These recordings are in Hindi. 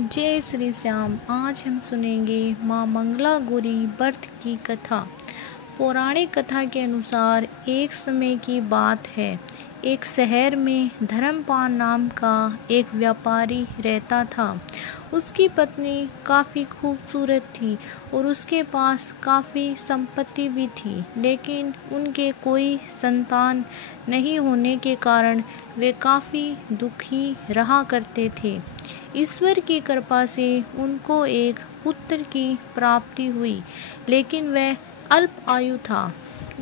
जय श्री श्याम। आज हम सुनेंगे माँ मंगला गौरी व्रत की कथा। पौराणिक कथा के अनुसार एक समय की बात है। एक शहर में धर्मपाल नाम का एक व्यापारी रहता था। उसकी पत्नी काफ़ी खूबसूरत थी और उसके पास काफ़ी संपत्ति भी थी, लेकिन उनके कोई संतान नहीं होने के कारण वे काफ़ी दुखी रहा करते थे। ईश्वर की कृपा से उनको एक पुत्र की प्राप्ति हुई, लेकिन वह अल्प आयु था।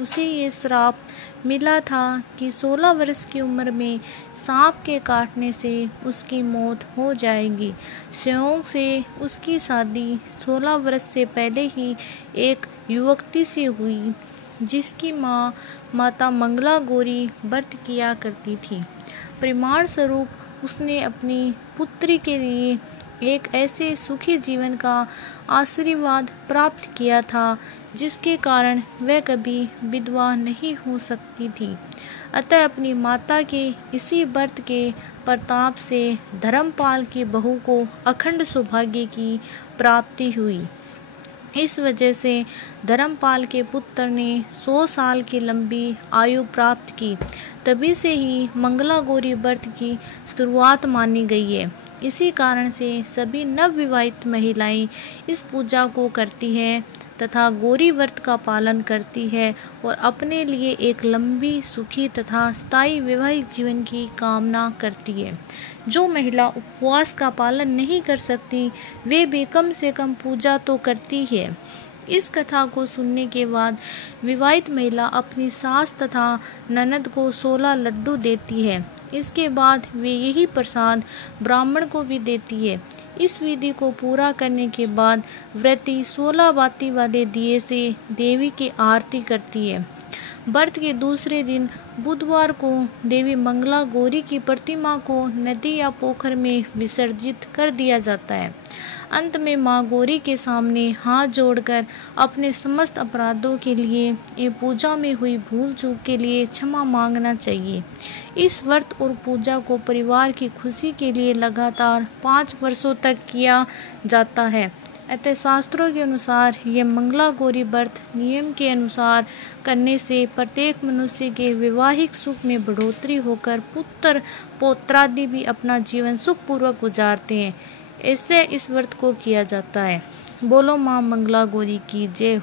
उसे ये श्राप मिला था कि 16 वर्ष की उम्र में सांप के काटने से उसकी मौत हो जाएगी। संयोग से उसकी शादी 16 वर्ष से पहले ही एक युवती से हुई, जिसकी माँ माता मंगला गौरी व्रत किया करती थी। प्रमाण स्वरूप उसने अपनी पुत्री के लिए एक ऐसे सुखी जीवन का आशीर्वाद प्राप्त किया था, जिसके कारण वह कभी विधवा नहीं हो सकती थी। अतः अपनी माता के इसी व्रत के प्रताप से धर्मपाल की बहू को अखंड सौभाग्य की प्राप्ति हुई। इस वजह से धर्मपाल के पुत्र ने 100 साल की लंबी आयु प्राप्त की। तभी से ही मंगला गौरी व्रत की शुरुआत मानी गई है। इसी कारण से सभी नवविवाहित महिलाएं इस पूजा को करती हैं तथा गौरी व्रत का पालन करती है और अपने लिए एक लंबी, सुखी तथा स्थायी वैवाहिक जीवन की कामना करती है। जो महिला उपवास का पालन नहीं कर सकती, वे भी कम से कम पूजा तो करती है। इस कथा को सुनने के बाद विवाहित महिला अपनी सास तथा ननद को 16 लड्डू देती है। इसके बाद वे यही प्रसाद ब्राह्मण को भी देती है। इस विधि को पूरा करने के बाद व्रती 16 बाती वाले दिए से देवी की आरती करती है। व्रत के दूसरे दिन बुधवार को देवी मंगला गौरी की प्रतिमा को नदी या पोखर में विसर्जित कर दिया जाता है। अंत में माँ गौरी के सामने हाथ जोड़कर अपने समस्त अपराधों के लिए एवं पूजा में हुई भूल चूक के लिए क्षमा मांगना चाहिए। इस व्रत और पूजा को परिवार की खुशी के लिए लगातार 5 वर्षों तक किया जाता है। अतः शास्त्रों के अनुसार यह मंगला गौरी व्रत नियम के अनुसार करने से प्रत्येक मनुष्य के वैवाहिक सुख में बढ़ोतरी होकर पुत्र पौत्रादि भी अपना जीवन सुखपूर्वक गुजारते हैं। इससे इस व्रत को किया जाता है। बोलो माँ मंगला गौरी की जय हो।